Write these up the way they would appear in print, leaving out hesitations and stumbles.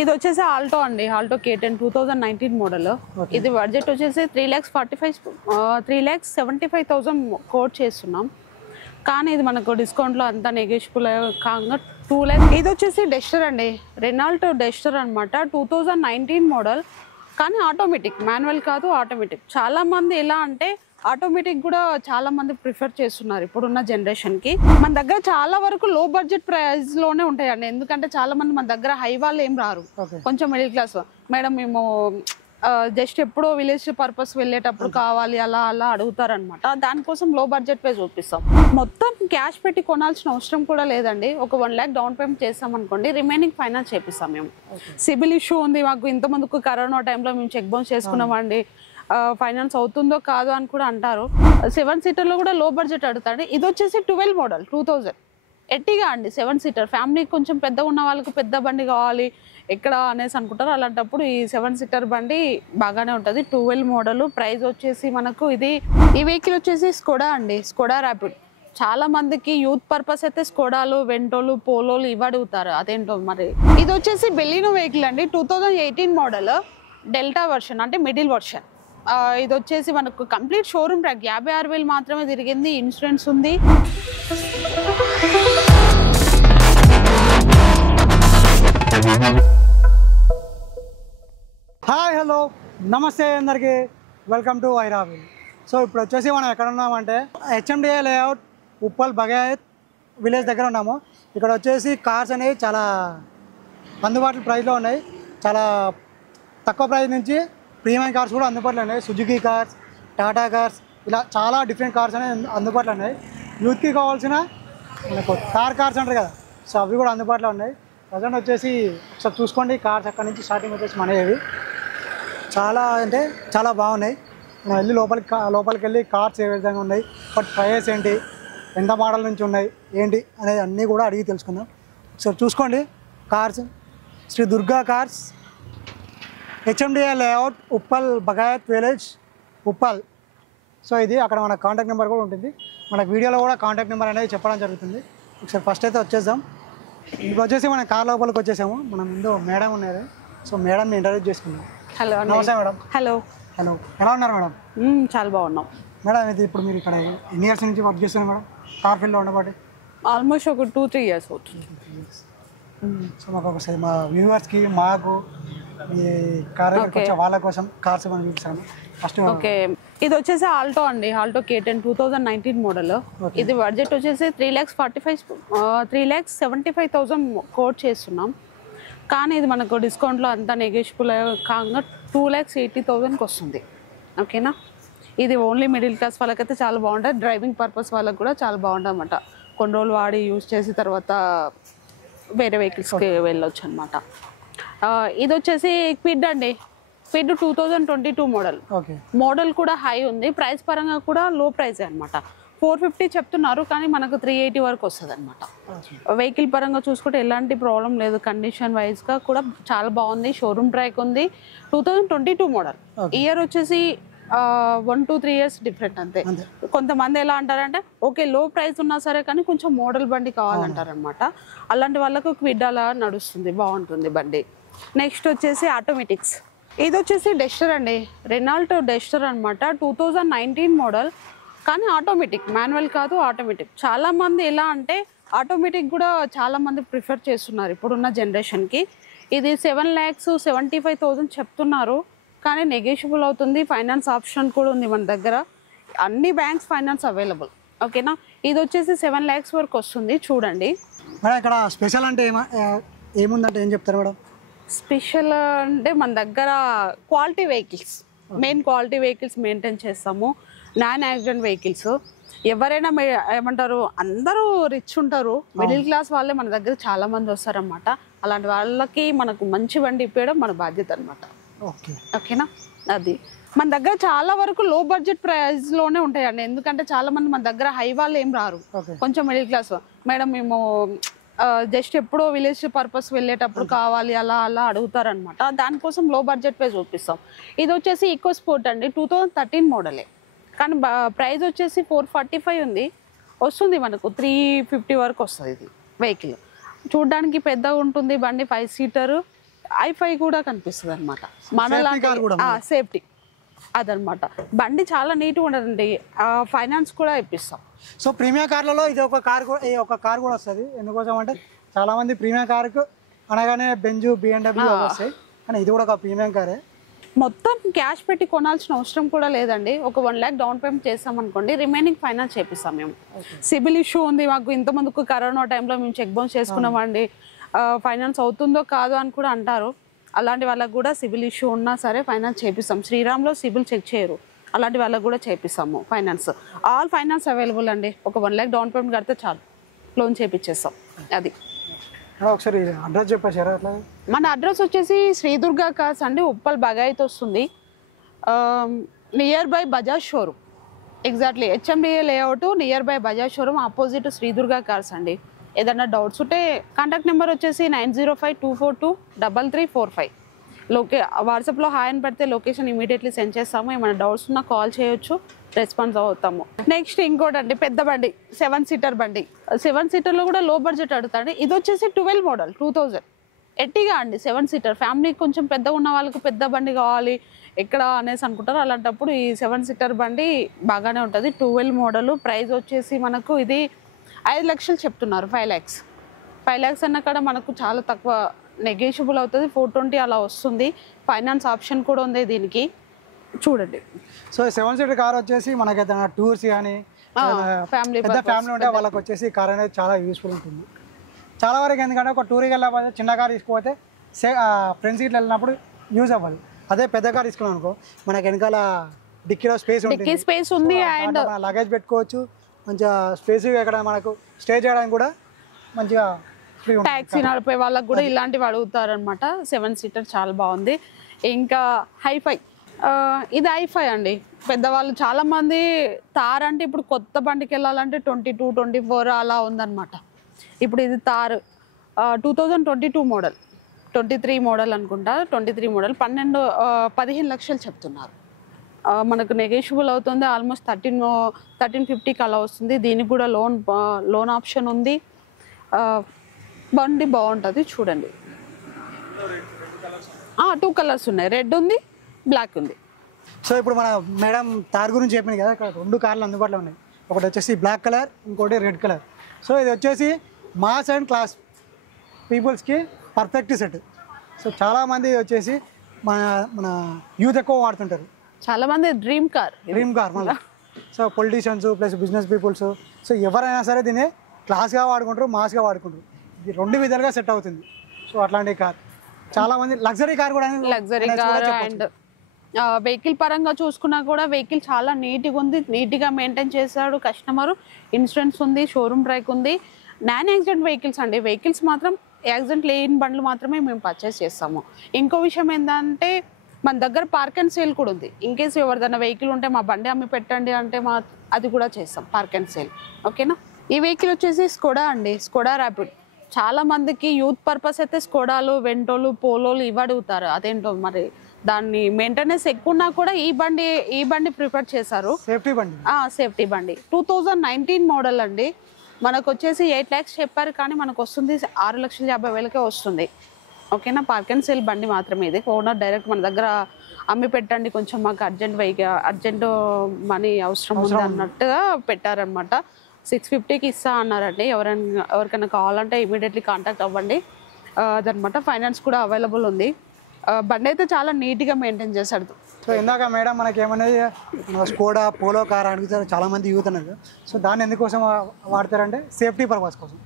ఇది వచ్చేసి ఆల్టో అండి, ఆల్టో K10 2019 మోడల్. ఇది బడ్జెట్ వచ్చేసి 3,75,000 కోట్ చేస్తున్నాం. కానీ ఇది మనకు డిస్కౌంట్లో అంతా నెగోషియబుల్ కాగా 2 lakhs. ఇది వచ్చేసి డెస్టర్ అండి, రెనాల్ట్ డెస్టర్ అనమాట, 2019 మోడల్. కానీ ఆటోమేటిక్, మాన్యువల్ కాదు, ఆటోమేటిక్. చాలా మంది ఎలా అంటే ఆటోమేటిక్ కూడా చాలా మంది ప్రిఫర్ చేస్తున్నారు ఇప్పుడున్న జనరేషన్కి. మన దగ్గర చాలా వరకు లో బడ్జెట్ ప్రైస్ లోనే ఉంటాయండి, ఎందుకంటే చాలా మంది మన దగ్గర హై వాళ్ళు ఏం రారు, కొంచెం మిడిల్ క్లాస్. మేడం మేము జస్ట్ ఎప్పుడో విలేజ్ పర్పస్ వెళ్ళేటప్పుడు కావాలి అలా అలా అడుగుతారనమాట. దానికోసం లో బడ్జెట్ పే చూపిస్తాం. మొత్తం క్యాష్ పెట్టి కొనాల్సిన అవసరం కూడా లేదండి. ఒక 1 lakh డౌన్ పేమెంట్ చేస్తాం అనుకోండి, రిమైనింగ్ ఫైనాన్స్ చేపిస్తాం మేము. సిబిల్ ఇష్యూ ఉంది మాకు, ఇంతమందికి కరోనా టైంలో మేము చెక్ బౌన్స్ చేసుకున్నామండి, ఫైనాన్స్ అవుతుందో కాదో అని కూడా అంటారు. 7 సీటర్లో కూడా లో బడ్జెట్ అడుగుతాడు. ఇది వచ్చేసి 12 మోడల్ 2000 ఎట్టిగా అండి, 7 సీటర్. ఫ్యామిలీ కొంచెం పెద్దగా ఉన్న వాళ్ళకి పెద్ద బండి కావాలి ఎక్కడ అనేసి అనుకుంటారు, అలాంటప్పుడు ఈ 7 సీటర్ బండి బాగానే ఉంటుంది. 12 మోడల్. ప్రైస్ వచ్చేసి మనకు ఈ వెహికల్ వచ్చేసి స్కోడా అండి, స్కోడా ర్యాపిడ్. చాలా మందికి యూత్ పర్పస్ అయితే స్కోడాలు, వెంటోలు, పోలోలు ఇవి అడుగుతారు, అదేంటో మరి. ఇది వచ్చేసి బెలినో వెహికల్ అండి, 2018 మోడల్, డెల్టా వర్షన్ అంటే మిడిల్ వర్షన్. ఇది వచ్చేసి మనకు కంప్లీట్ షోరూమ్ ట్రాక్, 56,000 మాత్రమే తిరిగింది, ఇన్సూరెన్స్ ఉంది. హాయ్, హలో, నమస్తే అందరికీ, వెల్కమ్ టు ఐరావిల్. సో ఇప్పుడు వచ్చేసి మనం ఎక్కడ ఉన్నామంటే HMDA layout Uppal Bagayat village దగ్గర ఉన్నాము. ఇక్కడ వచ్చేసి కార్స్ అనేవి చాలా అందుబాటులో ప్రైస్లో ఉన్నాయి. చాలా తక్కువ ప్రైస్ నుంచి ప్రీమియం కార్స్ కూడా అందుబాటులో ఉన్నాయి. సుజుకి కార్స్, టాటా కార్స్, ఇలా చాలా డిఫరెంట్ కార్స్ అనేవి అందుబాటులో ఉన్నాయి. యూత్కి కావాల్సిన మనకు కార్స్ అంటారు కదా, సో అవి కూడా అందుబాటులో ఉన్నాయి. ప్రజెంట్ వచ్చేసి ఒకసారి చూసుకోండి కార్స్. అక్కడ నుంచి స్టార్టింగ్ వచ్చేసి మనవి చాలా అంటే చాలా బాగున్నాయి. మనం వెళ్ళి లోపలికి వెళ్ళి కార్స్ ఏ విధంగా ఉన్నాయి, బట్ ప్రైస్ ఏంటి, ఎంత మోడల్ నుంచి ఉన్నాయి ఏంటి అనేది అన్నీ కూడా అడిగి తెలుసుకుందాం. ఒకసారి చూసుకోండి cars. Sri Durga cars, HMDA layout, Uppal Bagayat village, Uppal. So ఇది అక్కడ మన కాంటాక్ట్ నెంబర్ కూడా ఉంటుంది. మనకు వీడియోలో కూడా కాంటాక్ట్ నెంబర్ అనేది చెప్పడం జరుగుతుంది. ఒకసారి ఫస్ట్ అయితే వచ్చేద్దాం. ఇప్పుడు వచ్చేసి మనం కార్ లోపలికి వచ్చేసాము. మన ముందు మేడం ఉన్నారు, సో మేడం ఇంట్రడ్యూస్ చేసుకున్నాం. హలో, నమస్తే మేడం. హలో. హలో, ఎలా ఉన్నారు మేడం? చాలా బాగున్నాం మేడం. ఇది ఇప్పుడు మీరు ఇక్కడ ఎన్ని ఇయర్స్ నుంచి వర్క్ చేస్తున్నారు మేడం కార్ ఫీల్డ్లో ఉండబట్టి? ఆల్మోస్ట్ ఒక 2-3 years అవుతుంది. సో మాకు ఒకసారి మా వ్యూవర్స్కి, మాకు ఈ కార్ వాళ్ళ కోసం కార్స్ మనం చూపిస్తాను ఫస్ట్. ఓకే, ఇది వచ్చేసి ఆల్టో అండి, ఆల్టో K10 2019 మోడల్. ఇది బడ్జెట్ వచ్చేసి 3,75,000 కోట్ చేస్తున్నాం. కానీ ఇది మనకు డిస్కౌంట్లో అంతా నెగోషియబుల్ కాగా 2,80,000కి వస్తుంది. ఓకేనా, ఇది ఓన్లీ మిడిల్ క్లాస్ వాళ్ళకైతే చాలా బాగుంటుంది. డ్రైవింగ్ పర్పస్ వాళ్ళకి కూడా చాలా బాగుంటుంది అనమాట. కొన్ని రోజులు వాడి యూజ్ చేసి తర్వాత వేరే వెహికల్స్కి వెళ్ళొచ్చు అనమాట. ఇది వచ్చేసి క్విడ్ అండి, క్విడ్ 2022 మోడల్. మోడల్ కూడా హై ఉంది, ప్రైస్ పరంగా కూడా లో ప్రైస్ అనమాట. 450 చెప్తున్నారు, కానీ మనకు 380 వరకు వస్తుంది అనమాట. వెహికల్ పరంగా చూసుకుంటే ఎలాంటి ప్రాబ్లం లేదు, కండిషన్ వైజ్గా కూడా చాలా బాగుంది. షోరూమ్ ట్రాక్ ఉంది. 2022 మోడల్. ఇయర్ వచ్చేసి 1-2-3 years డిఫరెంట్ అంతే. కొంతమంది ఎలా అంటారంటే ఓకే లో ప్రైస్ ఉన్నా సరే కానీ కొంచెం మోడల్ బండి కావాలంటారనమాట. అలాంటి వాళ్ళకు క్విడ్ అలా నడుస్తుంది, బాగుంటుంది బండి. నెక్స్ట్ వచ్చేసి ఆటోమేటిక్స్. ఇది వచ్చేసి డెస్టర్ అండి, రెనాల్ట్ డెస్టర్ అనమాట, 2019 మోడల్. కానీ ఆటోమేటిక్, మాన్యువల్ కాదు, ఆటోమేటిక్. చాలా మంది ఎలా అంటే ఆటోమేటిక్ కూడా చాలా మంది ప్రిఫర్ చేస్తున్నారు ఇప్పుడున్న జనరేషన్కి. ఇది 7,75,000 చెప్తున్నారు, కానీ నెగోషియబుల్ అవుతుంది. ఫైనాన్స్ ఆప్షన్ కూడా ఉంది మన దగ్గర, అన్ని బ్యాంక్స్ ఫైనాన్స్ అవైలబుల్. ఓకేనా, ఇది వచ్చేసి 7 lakhs వరకు వస్తుంది. చూడండి మేడం, ఇక్కడ స్పెషల్ అంటే ఏముందంటే ఏం చెప్తారు మేడం? స్పెషల్ అంటే మన దగ్గర quality vehicles, main quality vehicles maintain చేస్తాము. Non accident vehicles. ఎవరైనా ఏమంటారు, అందరూ రిచ్ ఉంటారు, మిడిల్ క్లాస్ వాళ్ళే మన దగ్గర చాలా మంది వస్తారన్నమాట. అలాంటి వాళ్ళకి మనకు మంచి బండి ఇప్పేయడం మన బాధ్యత అనమాట. ఓకేనా, అది మన దగ్గర చాలా వరకు లో బడ్జెట్ ప్రైస్ లోనే ఉంటాయండి, ఎందుకంటే చాలా మంది మన దగ్గర హై వాళ్ళు ఏం రారు, కొంచెం మిడిల్ క్లాస్. మేడం మేము జస్ట్ ఎప్పుడో విలేజ్ పర్పస్ వెళ్ళేటప్పుడు కావాలి అలా అలా అడుగుతారనమాట. దానికోసం లో బడ్జెట్ పే చూపిస్తాం. ఇది వచ్చేసి ఈకో స్పోర్ట్ అండి, 2013 మోడలే. కానీ ప్రైస్ వచ్చేసి 445 ఉంది, వస్తుంది మనకు 350 వరకు వస్తుంది. ఇది వెహికల్ చూడడానికి పెద్దగా ఉంటుంది బండి, 5 సీటర్. i5 కూడా కనిపిస్తుంది అనమాట మన car కూడా సేఫ్టీ అదనమాట. బండి చాలా నీట్గా ఉండదండి, ఫైనాన్స్ కూడా ఇప్పిస్తాం. సో ప్రీమియం కార్లలో ఇది ఒక కార్ కూడా వస్తుంది. ఎందుకోసం అంటే చాలామంది ప్రీమియం కార్కు అనగానే బెంజు BMW వస్తాయి, కానీ ఇది కూడా ఒక ప్రీమియం కారే. మొత్తం క్యాష్ పెట్టి కొనాల్సిన అవసరం కూడా లేదండి. ఒక 1 lakh డౌన్ పేమెంట్ చేస్తాం అనుకోండి, రిమైనింగ్ ఫైనాన్స్ చేపిస్తాం మేము. సిబిల్ ఇష్యూ ఉంది మాకు, ఇంతమందుకు కరోనా టైంలో మేము చెక్ బౌన్స్ చేసుకున్నామండి, ఫైనాన్స్ అవుతుందో కాదో అని కూడా అంటారు. అలాంటి వాళ్ళకి కూడా సిబిల్ ఇష్యూ ఉన్నా సరే ఫైనాన్స్ చేపిస్తాం. శ్రీరామ్లో సిబిల్ చెక్ చేయరు, అలాంటి వాళ్ళకి కూడా చేపిస్తాము ఫైనాన్స్. ఆల్ ఫైనాన్స్ అవైలబుల్ అండి. ఒక 1 lakh డౌన్ పేమెంట్ కడితే చాలు, లోన్ చేపిచ్చేస్తాం. అది ఒకసారి అడ్రస్ చెప్పేసారా అట్లా? మన అడ్రస్ వచ్చేసి శ్రీదుర్గా కార్స్ అండి, ఉప్పల్ బగాయిత్ వస్తుంది, near by Bajaj showroom. Exactly HMDA layout near by Bajaj showroom, opposite Sri Durga cars అండి. ఏదన్నా డౌట్స్ ఉంటే కాంటాక్ట్ నెంబర్ వచ్చేసి 9052423345. వాట్సాప్లో హాయ్ అని పెడితే లొకేషన్ ఇమీడియట్లీ సెండ్ చేస్తాము. ఏమైనా డౌట్స్ ఉన్నా కాల్ చేయొచ్చు, రెస్పాన్స్ అవుతాము. నెక్స్ట్ ఇంకోటి అండి, పెద్ద బండి 7 సీటర్ బండి. 7 సీటర్లో కూడా లో బడ్జెట్ అడుగుతాడు. ఇది వచ్చేసి 12 మోడల్ 2000 ఎట్టిగా అండి. 7 సీటర్ ఫ్యామిలీ కొంచెం పెద్దగా ఉన్న వాళ్ళకి పెద్ద బండి కావాలి ఎక్కడ అనేసి అనుకుంటారు. అలాంటప్పుడు ఈ 7 సీటర్ బండి బాగానే ఉంటుంది. 12 మోడల్. ప్రైస్ వచ్చేసి మనకు ఇది 5 లక్షలు చెప్తున్నారు. 5 lakhs అన్న కూడా మనకు చాలా తక్కువ నెగోషియబుల్ అవుతుంది. 420 అలా వస్తుంది. ఫైనాన్స్ ఆప్షన్ కూడా ఉంది దీనికి, చూడండి. సో 7 సీటర్ కార్ వచ్చేసి మనకి ఏదైనా టూర్స్ కానీ ఫ్యామిలీ పెద్ద ఫ్యామిలీ ఉంటే వాళ్ళకి వచ్చేసి కార్ అనేది చాలా యూస్ఫుల్ ఉంటుంది. చాలా వరకు ఎందుకంటే ఒక టూర్కి వెళ్ళకపోతే చిన్న కార్ తీసుకోపోతే ఫ్రెండ్ సీట్లు వెళ్ళినప్పుడు యూజ్ అవ్వదు. అదే పెద్ద కార్ తీసుకున్నాం అనుకో, మనకి వెనకాల డిక్కీలో స్పేస్ ఉంది అండ్ లగేజ్ పెట్టుకోవచ్చు. మంచిగా స్పేస్ ఎక్కడ మనకు స్టే చేయడానికి కూడా మంచిగా ఫ్రీ ఉంటుంది. ట్యాక్సీ నడిపే వాళ్ళకి కూడా ఇలాంటివి అడుగుతారు అనమాట. 7 సీటర్ చాలా బాగుంది. ఇంకా హైఫై, ఇది i5 అండి. పెద్దవాళ్ళు చాలా మంది తార్ అంటే ఇప్పుడు కొత్త బండికి వెళ్ళాలంటే 22, 24 అలా ఉందన్నమాట. ఇప్పుడు ఇది తార్ 2022 మోడల్, 23 మోడల్ అనుకుంటా. 23 మోడల్ 15 లక్షలు చెప్తున్నారు. మనకు నెగోషియబుల్ అవుతుంది. ఆల్మోస్ట్ 1350కి అలా వస్తుంది. దీనికి కూడా లోన్ ఆప్షన్ ఉంది. బండి బాగుంటుంది, చూడండి. 2 కలర్స్ ఉన్నాయి, రెడ్ ఉంది, బ్లాక్ ఉంది. సో ఇప్పుడు మన మేడం తార్ గురించి చెప్పింది కదా, ఇక్కడ 2 కార్లు అందుబాటులో ఉన్నాయి. ఒకటి వచ్చేసి బ్లాక్ కలర్, ఇంకోటి రెడ్ కలర్. సో ఇది వచ్చేసి మాస్ అండ్ క్లాస్ పీపుల్స్కి పర్ఫెక్ట్ సెట్. సో చాలామంది వచ్చేసి మన యూత్ ఎక్కువ వాడుతుంటారు. చాలామంది డ్రీమ్ కార్ మళ్ళీ. So politicians plus business peoples, so ఎవరైనా సరే దీన్ని క్లాస్గా వాడుకుంటారు, మాస్గా వాడుకుంటారు. ఇది 2 విధాలుగా సెట్ అవుతుంది. సో అట్లాంటి కార్ చాలామంది లగ్జరీ కార్ కూడా, లగ్జరీ కార్. అండ్ వెహికల్ పరంగా చూసుకున్నా కూడా వెహికల్ చాలా నీట్గా ఉంది, నీట్గా మెయింటైన్ చేశాడు కస్టమర్. ఇన్సూరెన్స్ ఉంది, షోరూమ్ ట్రాక్ ఉంది. నాన్ యాక్సిడెంట్ వెహికల్స్ అండి. వెహికల్స్ మాత్రం యాక్సిడెంట్ లేని బండ్లు మాత్రమే మేము పర్చేస్ చేస్తాము. ఇంకో విషయం ఏంటంటే మన దగ్గర పార్క్ అండ్ సేల్ కూడా ఉంది. ఇన్ కేసు ఎవరిదైనా వెహికల్ ఉంటే మా బండి అమ్మి పెట్టండి అంటే అది కూడా చేస్తాం, పార్క్ అండ్ సేల్. ఓకేనా. ఈ వెహికల్ వచ్చేసి స్కోడా అండి, స్కోడా ర్యాపిడ్. చాలా మందికి యూత్ పర్పస్ అయితే స్కోడాలు, వెంటోలు, పోలోలు ఇవి అడుగుతారు. అదేంటో మరి దాన్ని మెయింటెనెన్స్ ఎక్కువ ఉన్నా కూడా ఈ బండి ప్రిఫర్ చేశారు. సేఫ్టీ బండి 2019 మోడల్ అండి. మనకు వచ్చేసి 8 lakhs చెప్పారు, కానీ మనకు వస్తుంది 6,50,000కే వస్తుంది. ఓకేనా. పార్క్ అండ్ సేల్ బండి మాత్రమే ఇది. ఓనర్ డైరెక్ట్ మన దగ్గర అమ్మి పెట్టండి, కొంచెం మాకు అర్జెంట్ మనీ అవసరం ఉంది అన్నట్టుగా పెట్టారనమాట. 650కి ఇస్తా అన్నారండి. ఎవరికైనా కావాలంటే ఇమీడియట్లీ కాంటాక్ట్ అవ్వండి. అదనమాట. ఫైనాన్స్ కూడా అవైలబుల్ ఉంది. బండి అయితే చాలా నీట్గా మెయింటైన్ చేశాడు. సో ఇందాక మేడం మనకి ఏమనేది స్కోడా పోలో కార్ అడుగుతారు చాలామంది యూత్ అనేది. సో దాన్ని ఎందుకోసం వాడతారంటే సేఫ్టీ పర్పస్ కోసం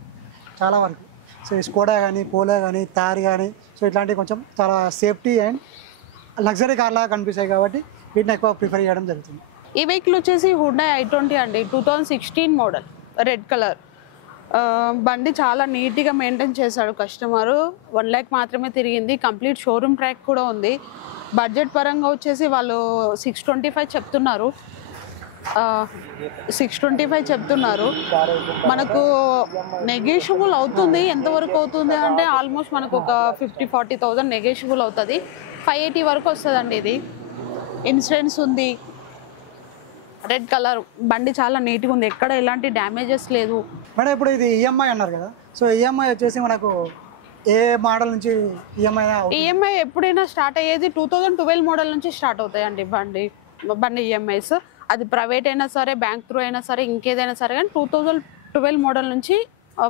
చాలా వరకు. సో ఈ స్కోడా కానీ, పోలో కానీ, తార్ కానీ, సో ఇట్లాంటివి కొంచెం చాలా సేఫ్టీ అండ్ లగ్జరీ కార్ లాగా కనిపిస్తాయి కాబట్టి వీటిని ఎక్కువ ప్రిఫర్ చేయడం జరుగుతుంది. ఈ వెహికల్ వచ్చేసి హుండాయ్ i20 అండి, 2016 మోడల్, రెడ్ కలర్. బండి చాలా నీట్గా మెయింటైన్ చేశాడు కస్టమరు. 1 lakh మాత్రమే తిరిగింది. కంప్లీట్ షోరూమ్ ట్రాక్ కూడా ఉంది. బడ్జెట్ పరంగా వచ్చేసి వాళ్ళు 625 చెప్తున్నారు. 625 చెప్తున్నారు. మనకు నెగోషియబుల్ అవుతుంది. ఎంతవరకు అవుతుంది అంటే ఆల్మోస్ట్ మనకు ఒక 50-40,000 నెగోషియబుల్ అవుతుంది. 580 వరకు వస్తుందండి. ఇది ఇన్సూరెన్స్ ఉంది. రెడ్ కలర్ బండి చాలా నీట్గా ఉంది, ఎక్కడ ఎలాంటి డ్యామేజెస్ లేదు. మేడం ఇప్పుడు ఇది ఈఎంఐ అన్నారు కదా, సో ఈఎంఐ వచ్చేసి మనకు ఏ మోడల్ నుంచి ఈఎంఐ ఎప్పుడైనా స్టార్ట్ అయ్యేది 2012 మోడల్ నుంచి స్టార్ట్ అవుతాయండి బండి ఈఎంఐస్. అది ప్రైవేట్ అయినా సరే, బ్యాంక్ త్రూ అయినా సరే, ఇంకేదైనా సరే, కానీ 2012 మోడల్ నుంచి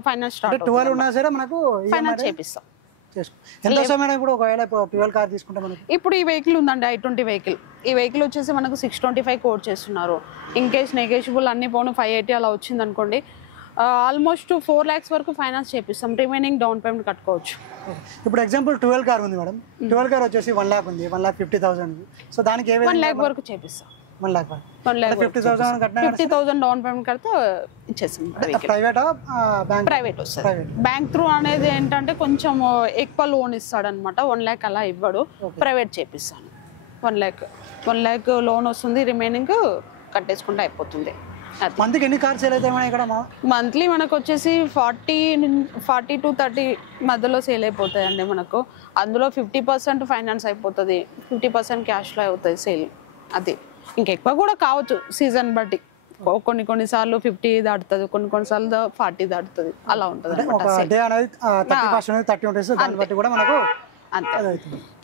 ఫైనాన్స్ స్టార్ట్ 12 ఉన్నా సరే మనకు ఫైనాన్స్ చేపిస్తాం. ఎంత వస్తుంది మేడం ఇప్పుడు ఒకవేళ 12 కార్ తీసుకుంటే మనకి? ఇప్పుడు ఈ వెహికల్ ఉందండి, i20 వెహికల్. ఈ వెహికల్ వచ్చేసి మనకు 625 కోట్ చేస్తున్నారు. ఇన్ కేస్ నెగోషియబుల్ అన్ని పోను 580 అలా వచ్చింది అనుకోండి, ఆల్మోస్ట్ 4 lakhs వరకు ఫైనాన్స్ చేపిస్తాం. రిమైనింగ్ డౌన్ పేమెంట్ కట్టుకోవచ్చు. ఇప్పుడు ఎగ్జాంపుల్ 12 కార్ ఉంది మేడం, 12 కార్ వచ్చేసి 1 lakh ఉంది, 1,50,000. సో దానికి 1 lakh వరకు చేపిస్తాం. 1 lakh 50,000 డౌన్ పేమెంట్ కడితే ఇచ్చేస్తాం. ప్రైవేట్ వస్తుంది. బ్యాంక్ త్రూ అనేది ఏంటంటే కొంచెం ఎక్కువ లోన్ ఇస్తాడు అనమాట. 1 lakh అలా ఇవ్వడు, ప్రైవేట్ చేపిస్తాను. 1 lakh లోన్ వస్తుంది, రిమైనింగ్ కట్టేసుకుంటే అయిపోతుంది. మంత్లీకి ఎన్ని కార్స్ సేల్ అవుతాయి ఇక్కడ? మంత్లీ మనకు వచ్చేసి 40 to 30 మధ్యలో సేల్ అయిపోతాయండి మనకు. అందులో 50% ఫైనాన్స్ అయిపోతుంది, 50% క్యాష్లో అవుతుంది సేల్. అది ఇంకెక్కువ కూడా కావచ్చు సీజన్ బట్టి. కొన్నిసార్లు 50 దాటుతుంది, కొన్నిసార్లు 40 దాటుతుంది, అలా ఉంటుంది.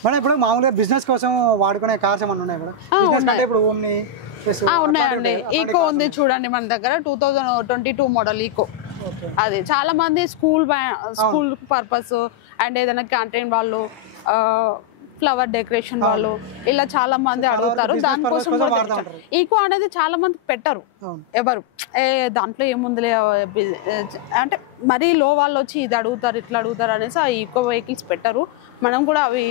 మేడం ఇప్పుడు మామూలుగా బిజినెస్ కోసం వాడుకునే కార్స్ ఏమన్నా ఉన్నాయి మేడం? ఇప్పుడు ఉన్నాయండి. ఈకో ఉంది చూడండి మన దగ్గర, 2022 మోడల్ ఈకో. అది చాలా మంది స్కూల్ పర్పస్ అండ్ ఏదైనా క్యాంటీన్ వాళ్ళు, ఫ్లవర్ డెకరేషన్ వాళ్ళు, ఇలా చాలా మంది అడుగుతారు. దానికోసం ఈకో అనేది చాలా మంది పెట్టరు ఎవరు, దాంట్లో ఏముందిలే అంటే మరీ లో వాళ్ళు వచ్చి ఇది అడుగుతారు ఇట్లా అడుగుతారు అనేసి ఆ ఈకో వెహికల్స్ పెట్టరు. మనం కూడా అవి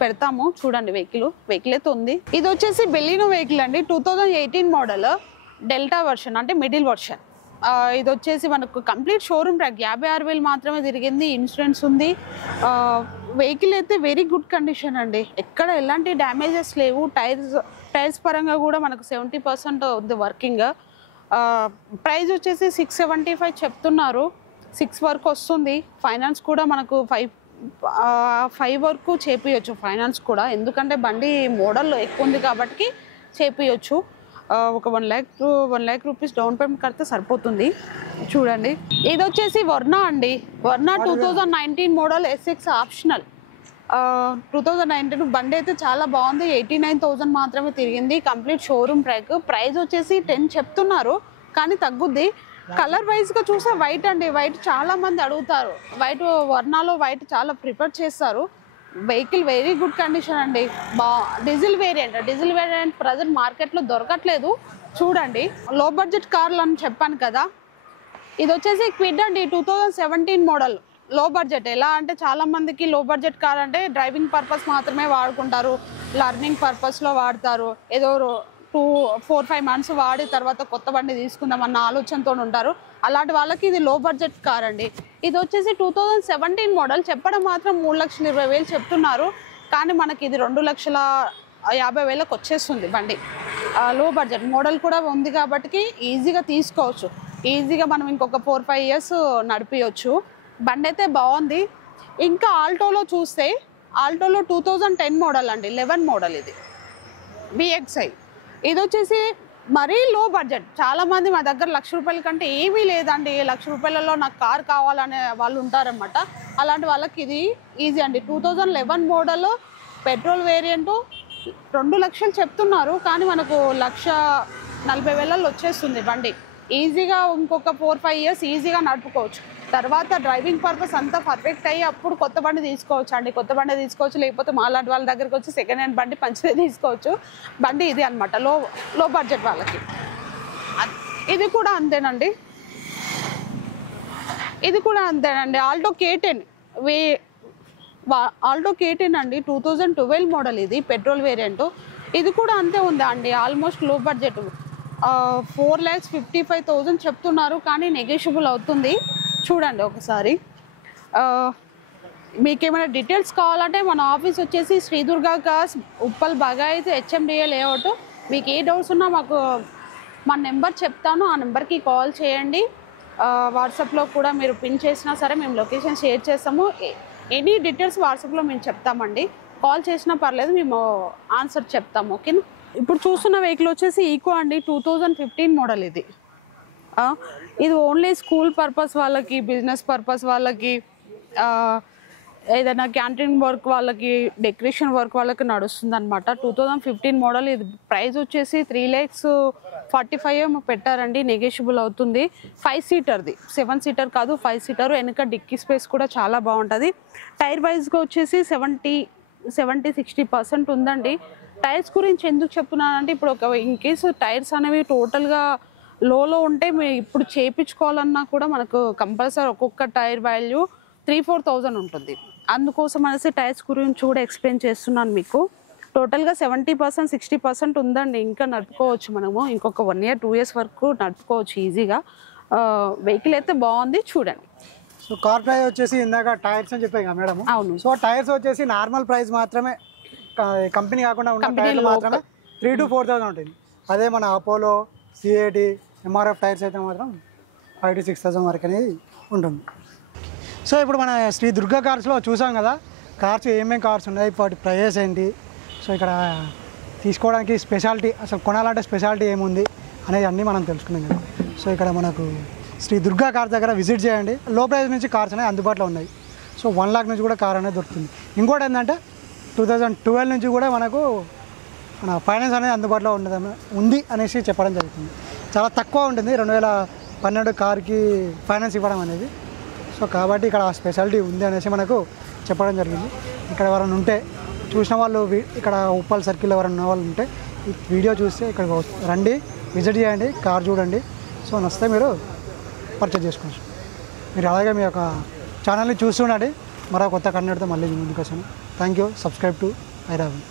పెడతాము. చూడండి వెహికల్ అయితే ఉంది. ఇది వచ్చేసి బెలినో వెహికల్ అండి, 2018 మోడల్, డెల్టా వర్షన్ అంటే మిడిల్ వర్షన్. ఇది వచ్చేసి మనకు కంప్లీట్ షోరూమ్ ట్రాక్, 56,000 మాత్రమే తిరిగింది. ఇన్సూరెన్స్ ఉంది. వెహికల్ అయితే వెరీ గుడ్ కండిషన్ అండి, ఎక్కడ ఎలాంటి డ్యామేజెస్ లేవు. టైర్స్ పరంగా కూడా మనకు 70% ఉంది వర్కింగ్. ప్రైస్ వచ్చేసి 675 చెప్తున్నారు, 6 వరకు వస్తుంది. ఫైనాన్స్ కూడా మనకు 5 వరకు చేపియచ్చు ఫైనాన్స్ కూడా, ఎందుకంటే బండి మోడల్ ఎక్కువ ఉంది కాబట్టి చేపియచ్చు. ఒక 1 lakh రూపీస్ డౌన్ పేమెంట్ కడితే సరిపోతుంది. చూడండి ఇది వచ్చేసి వర్నా అండి, వర్నా 2019 మోడల్ SX ఆప్షనల్. 2019 బండి అయితే చాలా బాగుంది. 89,000 మాత్రమే తిరిగింది, కంప్లీట్ షోరూమ్ ట్రాక్. ప్రైస్ వచ్చేసి 10 చెప్తున్నారు, కానీ తగ్గుద్ది. కలర్ వైజ్ గా చూస్తే వైట్ అండి, వైట్ చాలా మంది అడుగుతారు. వర్నాలో వైట్ చాలా ప్రిఫర్ చేస్తారు. వెహికల్ వెరీ గుడ్ కండిషన్ అండి. డీజిల్ వేరియంట్ ప్రజెంట్ మార్కెట్లో దొరకట్లేదు. చూడండి లో బడ్జెట్ కార్లు అని చెప్పాను కదా, ఇది వచ్చేసి క్విడ్ అండి, 2017 మోడల్. లో బడ్జెట్ ఎలా అంటే చాలా మందికి లో బడ్జెట్ కార్ అంటే డ్రైవింగ్ పర్పస్ మాత్రమే వాడుకుంటారు, లర్నింగ్ పర్పస్లో వాడతారు, ఏదో 4-5 months వాడి తర్వాత కొత్త బండి తీసుకుందాం అన్న ఆలోచనతో ఉంటారు. అలాంటి వాళ్ళకి ఇది లో బడ్జెట్ కార్ అండి. ఇది వచ్చేసి 2017 మోడల్, చెప్పడం మాత్రం 3,20,000 చెప్తున్నారు, కానీ మనకి ఇది 2,50,000కి వచ్చేస్తుంది బండి. లో బడ్జెట్ మోడల్ కూడా ఉంది కాబట్టి ఈజీగా తీసుకోవచ్చు. ఈజీగా మనం ఇంకొక 4-5 years నడిపించవచ్చు. బండి అయితే బాగుంది. ఇంకా ఆల్టోలో చూస్తే, ఆల్టోలో 2010 మోడల్ అండి, 11 మోడల్ ఇది VXI. ఇది వచ్చేసి మరీ లో బడ్జెట్. చాలా మంది మా దగ్గర 1,00,000 రూపాయల కంటే ఏమీ లేదండి, 1,00,000 రూపాయలలో నాకు కార్ కావాలనే వాళ్ళు ఉంటారనమాట. అలాంటి వాళ్ళకి ఇది ఈజీ అండి. 2011 మోడల్ పెట్రోల్ వేరియంటు 2 లక్షలు చెప్తున్నారు, కానీ మనకు 1,40,000 వచ్చేస్తుంది బండి. ఈజీగా ఇంకొక 4-5 years ఈజీగా నడుపుకోవచ్చు. తర్వాత డ్రైవింగ్ పర్పస్ అంతా పర్ఫెక్ట్ అయ్యి అప్పుడు కొత్త బండి తీసుకోవచ్చు అండి. కొత్త బండి తీసుకోవచ్చు, లేకపోతే మాలాంటి వాళ్ళ దగ్గరికి వచ్చి సెకండ్ హ్యాండ్ బండి పంచితే తీసుకోవచ్చు. బండి ఇది అనమాట, లో బడ్జెట్ వాళ్ళకి. ఇది కూడా అంతేనండి, ఆల్టో K10 అండి, 2012 మోడల్. ఇది పెట్రోల్ వేరియంట్. ఇది కూడా అంతే ఉంది అండి, ఆల్మోస్ట్ లో బడ్జెట్. 4,55,000 చెప్తున్నారు, కానీ నెగోషియబుల్ అవుతుంది. చూడండి ఒకసారి. మీకు ఏమైనా డీటెయిల్స్ కావాలంటే మన ఆఫీస్ వచ్చేసి Sri Durga cars, Uppal Bagayat, HMDA layout. మీకు ఏ డౌట్స్ ఉన్నా మాకు మా నెంబర్ చెప్తాను, ఆ నెంబర్కి కాల్ చేయండి. వాట్సాప్లో కూడా మీరు పిన్ చేసినా సరే మేము లొకేషన్ షేర్ చేస్తాము. ఎనీ డీటెయిల్స్ వాట్సాప్లో మేము చెప్తామండి. కాల్ చేసినా పర్లేదు, మేము ఆన్సర్ చెప్తాము. ఓకేనా. ఇప్పుడు చూస్తున్న వెహికల్ వచ్చేసి ఈకో అండి, 2015 మోడల్. ఇది ఓన్లీ స్కూల్ పర్పస్ వాళ్ళకి, బిజినెస్ పర్పస్ వాళ్ళకి, ఏదైనా క్యాంటీన్ వర్క్ వాళ్ళకి, డెకరేషన్ వర్క్ వాళ్ళకి నడుస్తుంది అనమాట. 2015 మోడల్. ఇది ప్రైస్ వచ్చేసి 3,45,000 పెట్టారండి. నెగోషియబుల్ అవుతుంది. 5 సీటర్ది, 7 సీటర్ కాదు, 5 సీటర్. వెనక డిక్కీ స్పేస్ కూడా చాలా బాగుంటుంది. టైర్ వైజ్గా వచ్చేసి 70-60% ఉందండి. టైర్స్ గురించి ఎందుకు చెప్తున్నానంటే, ఇప్పుడు ఒక ఇన్ కేసు టైర్స్ అనేవి టోటల్గా లోలో ఉంటే మీరు ఇప్పుడు చేయించుకోవాలన్నా కూడా మనకు కంపల్సరీ ఒక్కొక్క టైర్ వాల్యూ 3-4,000 ఉంటుంది. అందుకోసం అనేసి టైర్స్ గురించి కూడా ఎక్స్ప్లెయిన్ చేస్తున్నాను మీకు. టోటల్గా 70-60% ఉందండి. ఇంకా నడుపుకోవచ్చు మనము. ఇంకొక 1 year 2 years వరకు నడుపుకోవచ్చు ఈజీగా. వెహికల్ అయితే బాగుంది, చూడండి. సో కార్ ప్రైస్ వచ్చేసి ఇందాక టైర్స్ అని చెప్పాయి కదా మేడం. అవును. సో టైర్స్ వచ్చేసి నార్మల్ ప్రైస్ మాత్రమే, కంపెనీ కాకుండా ఉన్న టైర్లు మాత్రమే 3,000-4,000 ఉంటుంది. అదే మన అపోలో, సిఏటి, ఎంఆర్ఎఫ్ టైర్స్ అయితే మాత్రం 5,000-6,000 వరకు అనేది ఉంటుంది. సో ఇప్పుడు మన శ్రీ దుర్గా కార్స్లో చూసాం కదా, కార్స్ ఏమేమి కార్స్ ఉన్నాయి, వాటి ప్రైస్ ఏంటి, సో ఇక్కడ తీసుకోవడానికి స్పెషాలిటీ, అసలు కొనాలంటే స్పెషాలిటీ ఏముంది అనేది అన్నీ మనం తెలుసుకున్నాం కదా. సో ఇక్కడ మనకు శ్రీ దుర్గా కార్స్ దగ్గర విజిట్ చేయండి. లో ప్రైస్ నుంచి కార్స్ అనేవి అందుబాటులో ఉన్నాయి. సో 1 lakh నుంచి కూడా కార్ అనేది దొరుకుతుంది. ఇంకోటి ఏంటంటే 2012 నుంచి కూడా మనకు మన ఫైనాన్స్ అనేది అందుబాటులో ఉంది అనేసి చెప్పడం జరుగుతుంది. చాలా తక్కువ ఉంటుంది 2012 కార్కి ఫైనాన్స్ ఇవ్వడం అనేది. సో కాబట్టి ఇక్కడ ఆ స్పెషాలిటీ ఉంది అనేసి మనకు చెప్పడం జరిగింది. ఇక్కడ ఎవరైనా ఉంటే, చూసిన వాళ్ళు, ఇక్కడ ఉప్పల్ సర్కిల్ ఎవరైనా ఉన్న వాళ్ళు ఉంటే ఈ వీడియో చూస్తే ఇక్కడికి రండి, విజిట్ చేయండి, కార్ చూడండి. సో నచ్చితే మీరు పర్చేజ్ చేసుకోవచ్చు. మీరు అలాగే మీ యొక్క ఛానల్ని చూస్తుండండి. మరో కొత్త కంటెంట్తో మళ్ళీ ముందుకు వస్తాను. Thank you. Subscribe to ఐరావి.